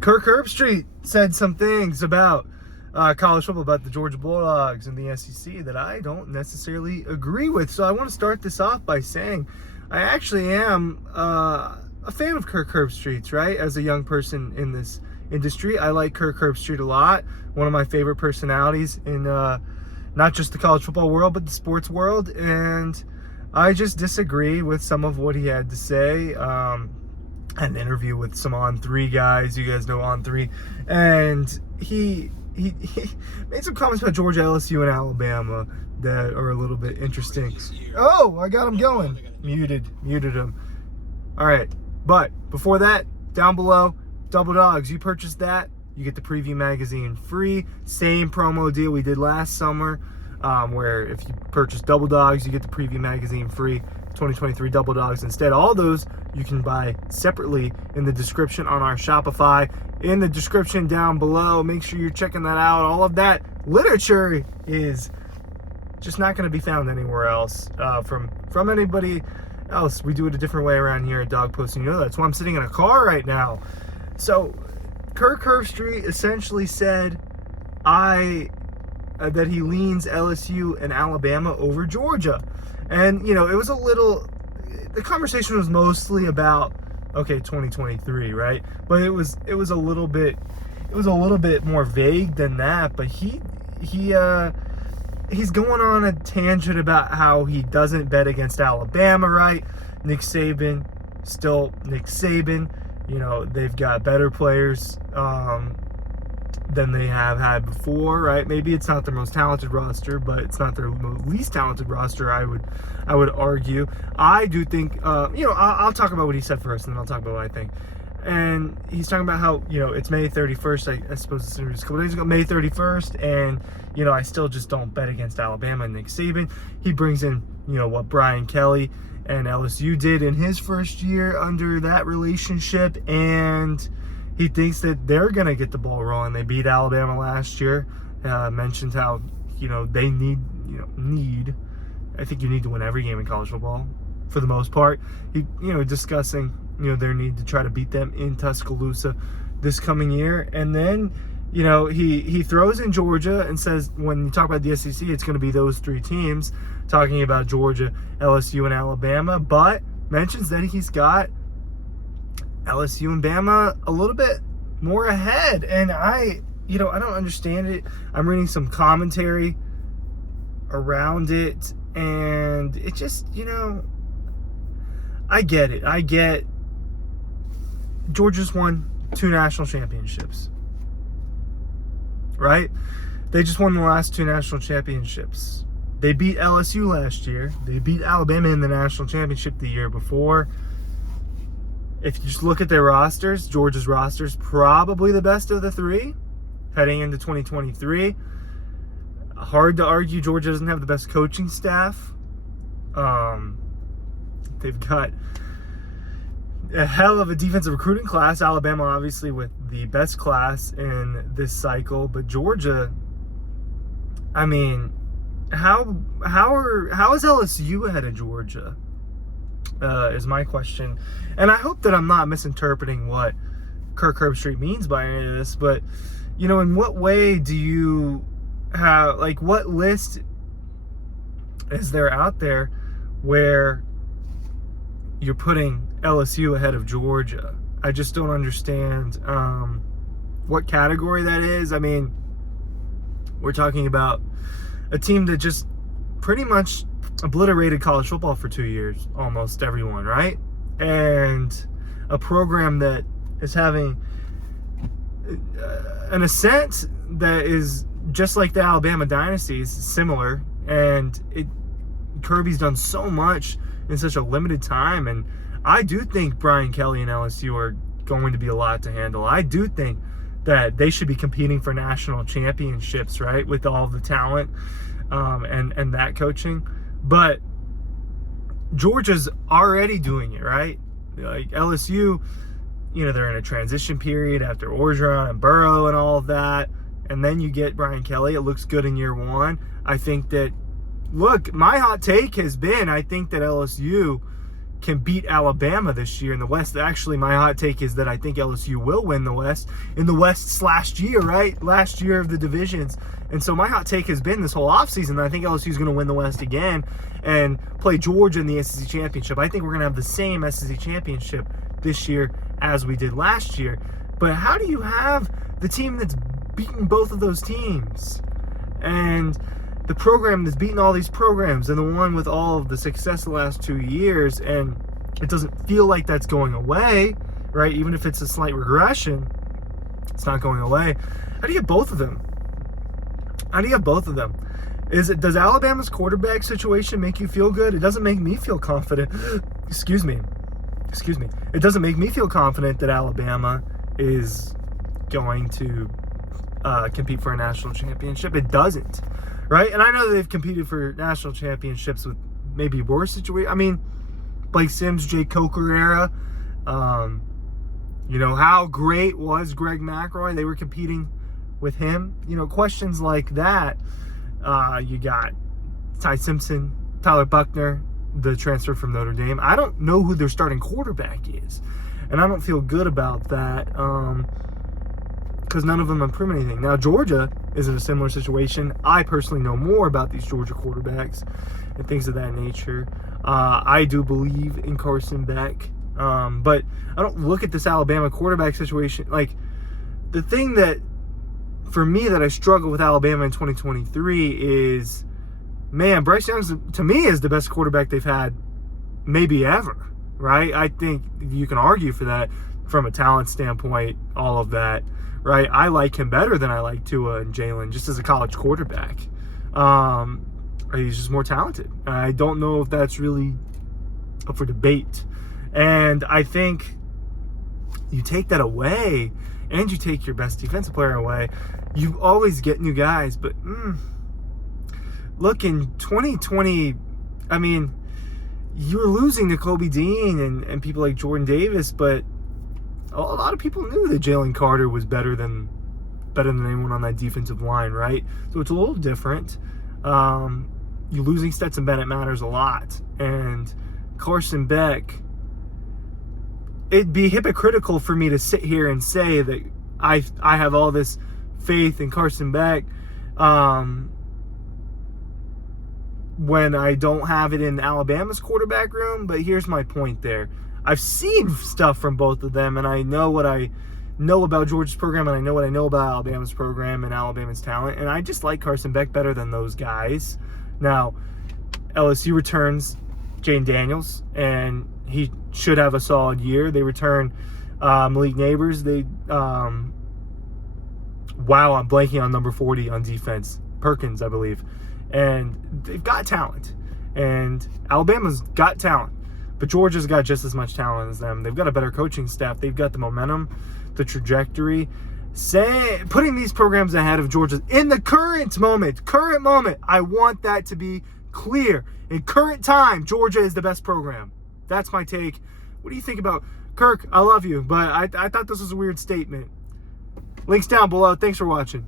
Kirk Herbstreit said some things about college football, about the Georgia Bulldogs and the SEC that I don't necessarily agree with. So I want to start this off by saying I actually am a fan of Kirk Herbstreit's, right? As a young person in this industry, I like Kirk Herbstreit a lot. One of my favorite personalities in not just the college football world, but the sports world. And I just disagree with some of what he had to say. I had an interview with some On3 guys. You guys know On3. And he made some comments about Georgia, LSU, and Alabama that are a little bit interesting. Oh, I got him going. Muted him. All right. But before that, down below, Double Dogs. You purchase that, you get the preview magazine free. Same promo deal we did last summer, where if you purchase Double Dogs, you get the preview magazine free. 2023 Double Dogs instead. All those you can buy separately in the description on our Shopify. In the description down below, make sure you're checking that out. All of that literature is just not going to be found anywhere else from anybody else. We do it a different way around here at Dawg Post, and you know that's why I'm sitting in a car right now. So Kirk Herbstreit essentially said that he leans LSU and Alabama over Georgia. And, you know, the conversation was mostly about, 2023, right? But it was a little bit more vague than that. But he's going on a tangent about how he doesn't bet against Alabama, right? Nick Saban, still Nick Saban. You know, they've got better players than they have had before, right? Maybe it's not their most talented roster, but it's not their least talented roster, I would argue. I do think, I'll talk about what he said first, and then I'll talk about what I think. And he's talking about how, it's May 31st. I suppose this interview was a couple days ago, May 31st, and, I still just don't bet against Alabama and Nick Saban. He brings in, what Brian Kelly and LSU did in his first year under that relationship, and he thinks that they're going to get the ball rolling. They beat Alabama last year. Mentioned how, they need. I think you need to win every game in college football for the most part. He, discussing, their need to try to beat them in Tuscaloosa this coming year. And then, he throws in Georgia and says when you talk about the SEC, it's going to be those three teams, talking about Georgia, LSU, and Alabama, but mentions that he's got LSU and Bama a little bit more ahead, and I don't understand it. I'm reading some commentary around it, and it just, I get it. I get Georgia's won 2 national championships, right? They just won the last 2 national championships. They beat LSU last year. They beat Alabama in the national championship the year before. If you just look at their rosters, Georgia's roster is probably the best of the 3 heading into 2023. Hard to argue Georgia doesn't have the best coaching staff. They've got a hell of a defensive recruiting class. Alabama, obviously, with the best class in this cycle. But Georgia, I mean, how is LSU ahead of Georgia? Is my question. And I hope that I'm not misinterpreting what Kirk Herbstreit means by any of this, but, in what way do you have, what list is there out there where you're putting LSU ahead of Georgia? I just don't understand what category that is. I mean, we're talking about a team that just pretty much obliterated college football for 2 years, almost everyone, right? And a program that is having an ascent that is just like the Alabama dynasty, is similar, and Kirby's done so much in such a limited time, and I do think Brian Kelly and LSU are going to be a lot to handle. I do think that they should be competing for national championships, right, with all the talent and that coaching. But Georgia's already doing it, right? Like LSU, they're in a transition period after Orgeron and Burrow and all of that. And then you get Brian Kelly. It looks good in year 1. I think that, look, my hot take has been, I think that LSU can beat Alabama this year in the West. Actually, my hot take is that I think LSU will win the West in the West's last year, right? Last year of the divisions. And so my hot take has been this whole offseason that I think LSU is going to win the West again and play Georgia in the SEC Championship. I think we're going to have the same SEC Championship this year as we did last year. But how do you have the team that's beaten both of those teams and the program that's beaten all these programs and the one with all of the success the last 2 years, and it doesn't feel like that's going away, right? Even if it's a slight regression, it's not going away. How do you have both of them? How do you have both of them? Does Alabama's quarterback situation make you feel good? It doesn't make me feel confident. Excuse me. It doesn't make me feel confident that Alabama is going to compete for a national championship. It doesn't, right? And I know they've competed for national championships with maybe worse situations. I mean, Blake Sims, Jay Coker era. How great was Greg McElroy? They were competing with him. Questions like that. You got Ty Simpson, Tyler Buckner, the transfer from Notre Dame. I don't know who their starting quarterback is, and I don't feel good about that because none of them have proven anything. Now, Georgia is in a similar situation. I personally know more about these Georgia quarterbacks and things of that nature. I do believe in Carson Beck, but I don't look at this Alabama quarterback situation. Like, the thing that, for me, that I struggle with Alabama in 2023 is, man, Bryce Young, to me, is the best quarterback they've had maybe ever, right? I think you can argue for that from a talent standpoint, all of that, right? I like him better than I like Tua and Jalen just as a college quarterback. He's just more talented. I don't know if that's really up for debate. And I think you take that away and you take your best defensive player away, you always get new guys. But look, in 2020, I mean, you were losing to Kobe Dean and people like Jordan Davis, but a lot of people knew that Jalen Carter was better than anyone on that defensive line, right? So it's a little different. You losing Stetson Bennett matters a lot. And Carson Beck, it'd be hypocritical for me to sit here and say that I have all this faith in Carson Beck when I don't have it in Alabama's quarterback room. But here's my point there. I've seen stuff from both of them, and I know what I know about Georgia's program, and I know what I know about Alabama's program and Alabama's talent, and I just like Carson Beck better than those guys. Now, LSU returns Jane Daniels, and he should have a solid year. They return Malik Neighbors. I'm blanking on number 40 on defense. Perkins, I believe. And they've got talent. And Alabama's got talent. But Georgia's got just as much talent as them. They've got a better coaching staff. They've got the momentum, the trajectory. Putting these programs ahead of Georgia in the current moment, I want that to be clear. In current time, Georgia is the best program. That's my take. What do you think about Kirk? I love you, but I thought this was a weird statement. Links down below. Thanks for watching.